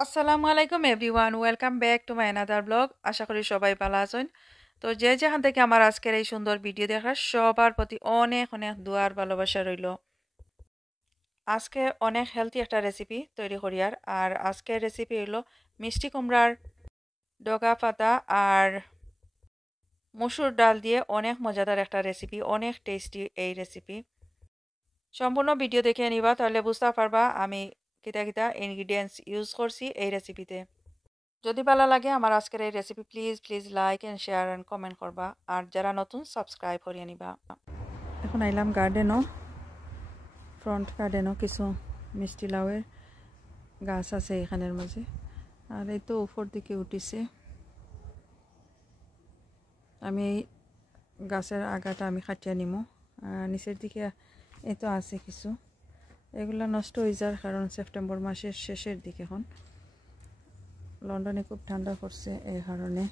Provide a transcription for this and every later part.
আসসালামু আলাইকুম everyone welcome back to my another blog আশা করি সবাই ভালো আছেন তো যে যেখান থেকে আমার আজকের এই সুন্দর ভিডিও দেখার সবার প্রতি অনেক অনেক দোয়ার ভালোবাসা রইল আজকে অনেক হেলদি একটা রেসিপি তৈরি করি আর আজকের রেসিপি হলো মিষ্টি কুমড়ার ডগা পাতা আর মসুর ডাল দিয়ে অনেক মজাদার একটা রেসিপি অনেক টেস্টি এই রেসিপি সম্পূর্ণ ভিডিও দেখে নিবা তাহলে বুঝতে পারবা আমি কিতা কিতা ইনগ্রিডিয়েন্টস ইউজ করছি এই রেসিপিতে যদি ভালো লাগে আমার আজকের এই recipe please please like and share and comment করবা আর যারা নতুন সাবস্ক্রাইব করিয়ে নিবা এখন আইলাম গার্ডেনও ফ্রন্ট গার্ডেনও কিছু মিষ্টি লাউয়ের গাছ আছে এখানের মাঝে আর এই তো উপর দিকে উঠিছে আমি এই গাছের আগাটা আমি কাটিয়ে নিমো নিচের দিকে এই তো আছে কিছু এগুলা নষ্ট হয়ে যাওয়ার কারণ সেপ্টেম্বর মাসের শেষের দিকে এখন লন্ডনে খুব ঠান্ডা পড়ছে এই কারণে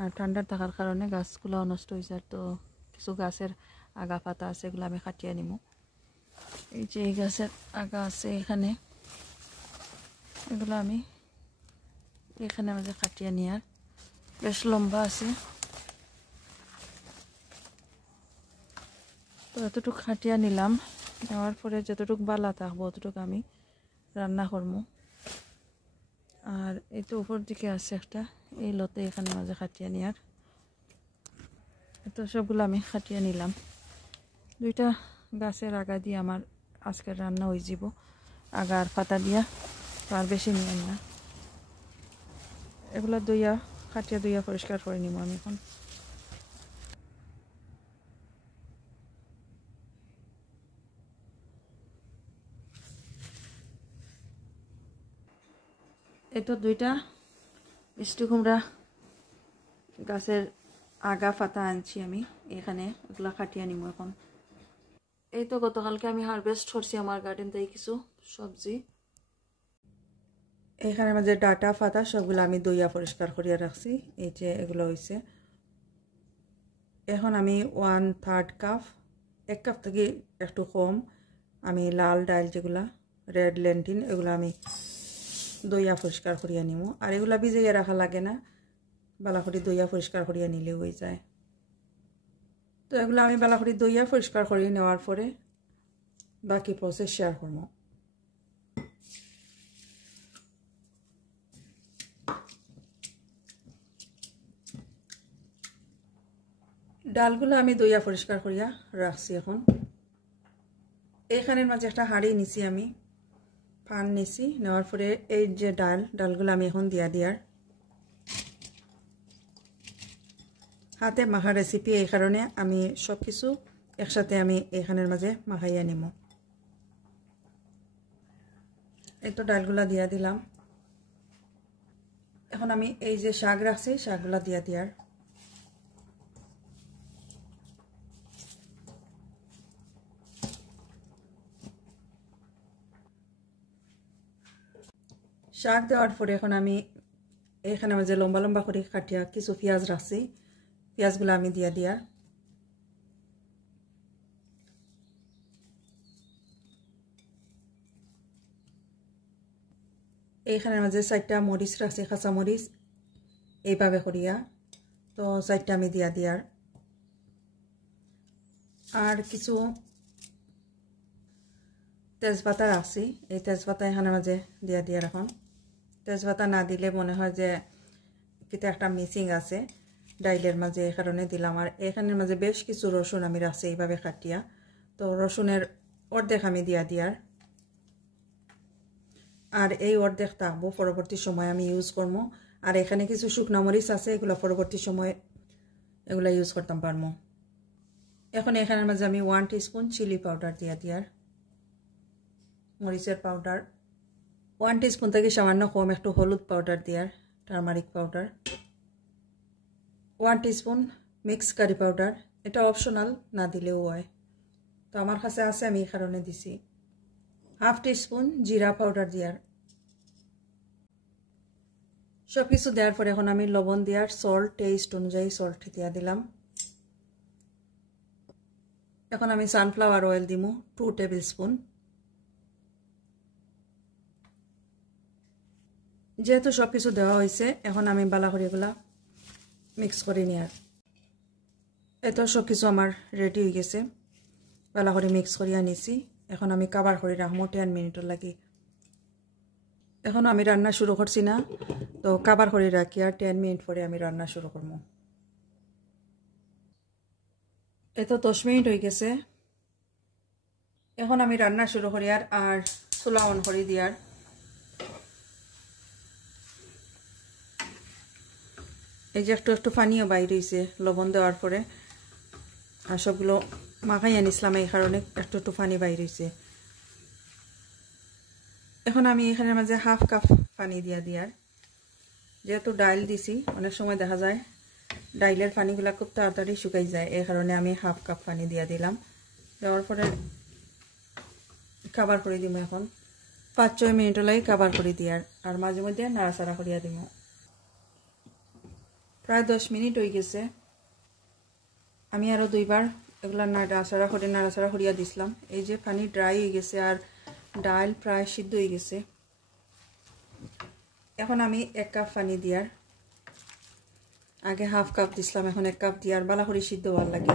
আর ঠান্ডা থাকার কারণে গাছগুলো নষ্ট হয়ে যায় তো কিছু গাছের আগা পাতা আছে এগুলো আমি কাটিয়ে নিব এই যে এই গাছের আগা আছে এখানে এগুলো আমি এখানে মাঝে কাটিয়ে নিই আর বেশ লম্বা আছে তো এতটুকু কাটিয়ে নিলাম নেওয়ার পরে যতটুকু বালা থাকবো অতটুকু আমি রান্না করবো আর এই তো উপর দিকে আছে একটা এই লতে এখানে মাঝে কাটিয়ে নিয়ার তো সবগুলো আমি কাটিয়ে নিলাম দুইটা গাছের আগা দিয়ে আমার আজকের রান্না হয়ে যাব আগা আর পাতা দিয়া তো আর বেশি নিয়ে না এগুলো দইয়া কাটিয়ে দইয়া পরিষ্কার করে নিব আমি এখন এই তো দুইটা মিষ্টি কুমড়া গাছের আগা পাতা আনছি আমি এখানে এগুলা কাটিয়ে নিব এখন এই তো গতকালকে আমি হারভেস্ট করছি আমার গার্ডেন থেকে কিছু সবজি এখানে মাঝে ডাটা পাতা সবগুলো আমি দইয়া পরিষ্কার করিয়া রাখছি এই যে এগুলো হয়েছে এখন আমি 1/3 কাপ 1 কাপ থেকে একটু কম আমি লাল ডাল যেগুলা রেড লেন্টিল এগুলো আমি দইয়া পরিষ্কার করিয়া নিব আর এগুলা ভিজিয়ে রাখা লাগে না বালাখড়ি দইয়া পরিষ্কার করিয়া নিলে হয়ে যায় তো এগুলো আমি বালাখড়ি দইয়া পরিষ্কার করিয়ে নেওয়ার পরে বাকি প্রসেস শেয়ার করব ডালগুলো আমি দইয়া পরিষ্কার করিয়া রাখছি এখন এখানের মাঝে একটা হাঁড়ি নিছি আমি পান নিছি নেওয়ার পরে এই যে ডালগুলো আমি এখন দিয়া দিয়ার হাতে মাখা রেসিপি এই কারণে আমি সব কিছু একসাথে আমি এখানের মাঝে মাখাইয়া নিব এই তো ডালগুলা দিয়া দিলাম এখন আমি এই যে শাক রাখছি শাকগুলা দিয়া দিয়ার শাক দেওয়ার পরে এখন আমি এখানে মাঝে লম্বা লম্বা করে কাটিয়া কিছু পেঁয়াজ রাখছি পেঁয়াজগুলো আমি দিয়া দিয়ার এইখানের মাঝে 4টা মরিচ রাখছি কাঁচা মরিচ এইভাবে করিয়া তো 4টা আমি দিয়া দিয়ার আর কিছু তেজপাতা রাখছি এই তেজপাতা এখানের মাঝে দিয়া দিয়ার এখন তেজপাতা না দিলে মনে হয় যে কিটা একটা মিসিং আছে ডাইলের মাঝে এই কারণে দিলাম আর এখানের মাঝে বেশ কিছু রসুন আমি রাখছি এইভাবে কাটিয়া তো রসুনের অর্ধেক আমি দিয়া দিয়ার আর এই অর্ধেক থাকবো পরবর্তী সময় আমি ইউজ করবো আর এখানে কিছু শুকনো মরিচ আছে এগুলো পরবর্তী সময় এগুলো ইউজ করতাম পারবো এখন এখানের মাঝে আমি 1 টিস্পুন চিলি পাউডার দিয়া দিয়ার মরিচের পাউডার 1 টিস্পুন থেকে সামান্য কম একটু হলুদ পাউডার দিয়ার turmeric powder 1 teaspoon mix curry powder এটা অপশনাল না দিলেও হয় তো আমার কাছে আছে আমি এই কারণে দিছি 1/2 টিস্পুন জিরা পাউডার দিয়ার সব কিছু দেওয়ার পরে এখন আমি লবণ দিয়ার সল্ট টেস্ট অনুযায়ী সল্ট দিয়া দিলাম এখন আমি সানফ্লাওয়ার অয়েল দিমু 2 টেবিল স্পুন যেহেতু সব কিছু দেওয়া হয়েছে এখন আমি বালা করে এগুলা মিক্স করে নিই। আর এত সব কিছু আমার রেডি হয়ে গেছে, বালা করে মিক্স করিয়া নিছি। এখন আমি কাবার করে রাখবো 10 মিনিটের লাগি। এখন আমি রান্না শুরু করছি না, তো কাবার করে রাখি আর 10 মিনিট পরে আমি রান্না শুরু করবো। এত 10 মিনিট হয়ে গেছে, এখন আমি রান্না শুরু করি। আর চুলা অন করে দিয়ার এই যে একটু একটু পানিও বাইর হয়েছে লবণ দেওয়ার পরে, আর সবগুলো মাখাই আনিছিলাম এই কারণে একটু একটু পানি বাইর হয়েছে। এখন আমি এখানের মাঝে হাফ কাপ পানি দিয়ার, যেহেতু ডাইল দিছি অনেক সময় দেখা যায় ডাইলের পানিগুলা খুব তাড়াতাড়ি শুকাই যায়, এই কারণে আমি হাফ কাপ পানি দিয়া দিলাম। দেওয়ার পরে কাবার করে দিব। এখন 5-6 মিনিট লাগে কাবার করে দিয়ার, আর মাঝে মধ্যে নাড়াচাড়া করিয়া দিব। প্রায় 10 মিনিট হয়ে গেছে, আমি আরও দুইবার এগুলা নাড়াচাড়া করিয়া দিছিলাম। এই যে পানি ড্রাই হয়ে গেছে আর ডাল প্রায় সিদ্ধ হয়ে গেছে। এখন আমি 1 কাপ পানি দিয়ার, আগে হাফ কাপ দিছিলাম, এখন 1 কাপ দিয়ার বালা করে সিদ্ধ হওয়ার লাগে।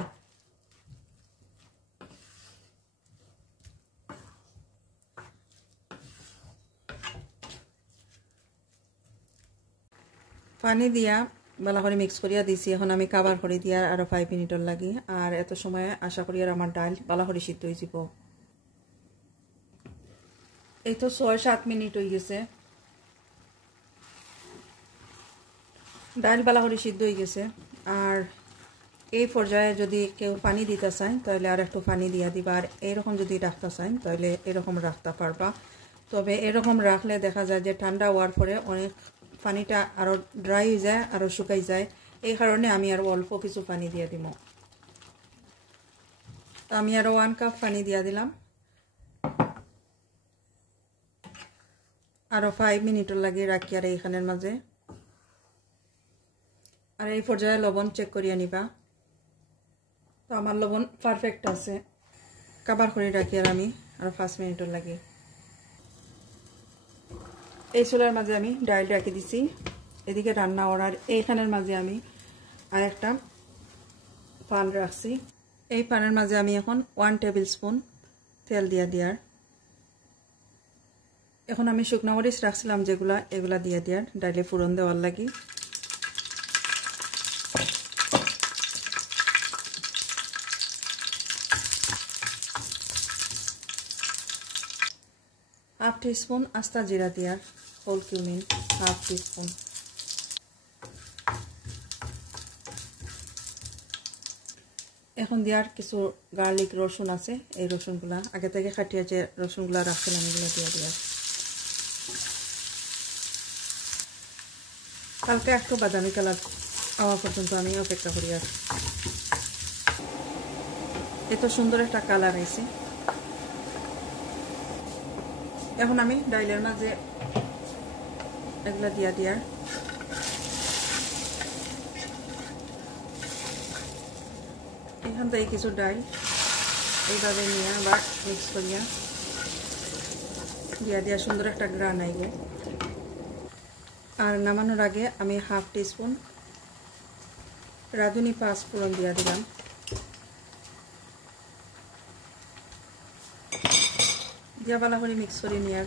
পানি দিয়া বালা করে মিক্স করিয়া দিছি। এখন আমি কাবার করে দিয়ার আরো 5 মিনিটের লাগি। আর এত সময় আশা করি আর আমার ডাল বালা করে সিদ্ধ হয়ে যাব। এই তো 6-7 মিনিট হয়ে গেছে, ডাল বালা করে সিদ্ধ হয়ে গেছে। আর এই পর্যায়ে যদি কেউ পানি দিতে চায় তাহলে আর একটু পানি দিয়া দিবা, আর এরকম যদি রাখতে চায় তাহলে এরকম রাখতে পারবা। তবে এরকম রাখলে দেখা যায় যে ঠান্ডা হওয়ার পরে অনেক পানিটা আরও ড্রাই হয়ে যায়, আরও শুকাই যায়, এই কারণে আমি আরও অল্প কিছু পানি দিয়ে দিব। আমি আরও 1 কাপ পানি দিয়া দিলাম, আরও 5 মিনিটের লাগে রাখি আর এইখানের মাঝে। আর এই পর্যায়ে লবণ চেক করিয়া নিবা। তো আমার লবণ পারফেক্ট আছে, কাবার করে রাখি আর আমি আরও 5 মিনিটের লাগে। এই চুলার মাঝে আমি ডাল রাখি দিছি, এদিকে রান্না করার এইখানের মাঝে আমি আর একটা পান রাখছি। এই পানের মাঝে আমি এখন 1 টেবিল স্পুন তেল দিয়ার। এখন আমি শুকনো মরিচ রাখছিলাম যেগুলা, এগুলা দিয়ার ডাইলে ফুরন দেওয়ার লাগি। হাফ টিস্পুন আস্তা জিরা দিয়ার, হোল কিউমিন হাফ টিস্পুন। এখন দিয়ার কিছু গার্লিক রসুন আছে, এই রসুনগুলা আগে থেকে কাটিয়ে যে রসুনগুলা রাখছিলাম এগুলো দিয়ার। হালকা একটু বাদামি কালার হওয়া পর্যন্ত আমি অপেক্ষা করি। আর এত সুন্দর একটা কালার আইছে। এখন আমি ডাইলের মাঝে এগুলা দিয়ার এখান থেকে কিছু ডাল এইভাবে নিয়ে আবার মিক্স করিয়া দিয়া সুন্দর একটা গ্রান আইব। আর নামানোর আগে আমি হাফ টিস্পুন রাঁধুনি পাঁচ ফোড়ন দিয়া দিলাম। দিয়া ভালো করে মিক্স করে নিয়ে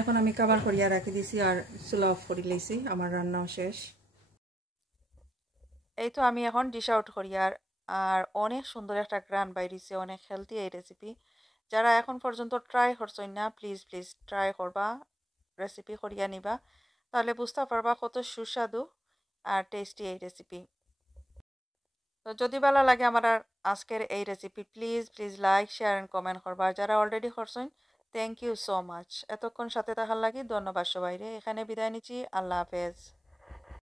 এখন আমি কাবার করিয়া রাখি দিছি আর চুলা অফ করে লইছি, আমার রান্নাও শেষ। এই তো আমি এখন ডিশ আউট করি। আর অনেক সুন্দর একটা গ্রান বাইরেছে, অনেক হেলদি এই রেসিপি। যারা এখন পর্যন্ত ট্রাই করছেন না প্লিজ প্লিজ ট্রাই করবা, রেসিপি করিয়া নিবা, তাহলে বুঝতে পারবা কত সুস্বাদু আর টেস্টি এই রেসিপি। তো যদি ভালো লাগে আমার আজকের এই recipe please please like share and comment করবা। আর যারা অলরেডি করছেন থ্যাংক ইউ সো মাচ। এতক্ষণ সাথে থাকার লাগি ধন্যবাদ সবাইরে। এখানে বিদায় নিচ্ছি, আল্লাহ হাফেজ।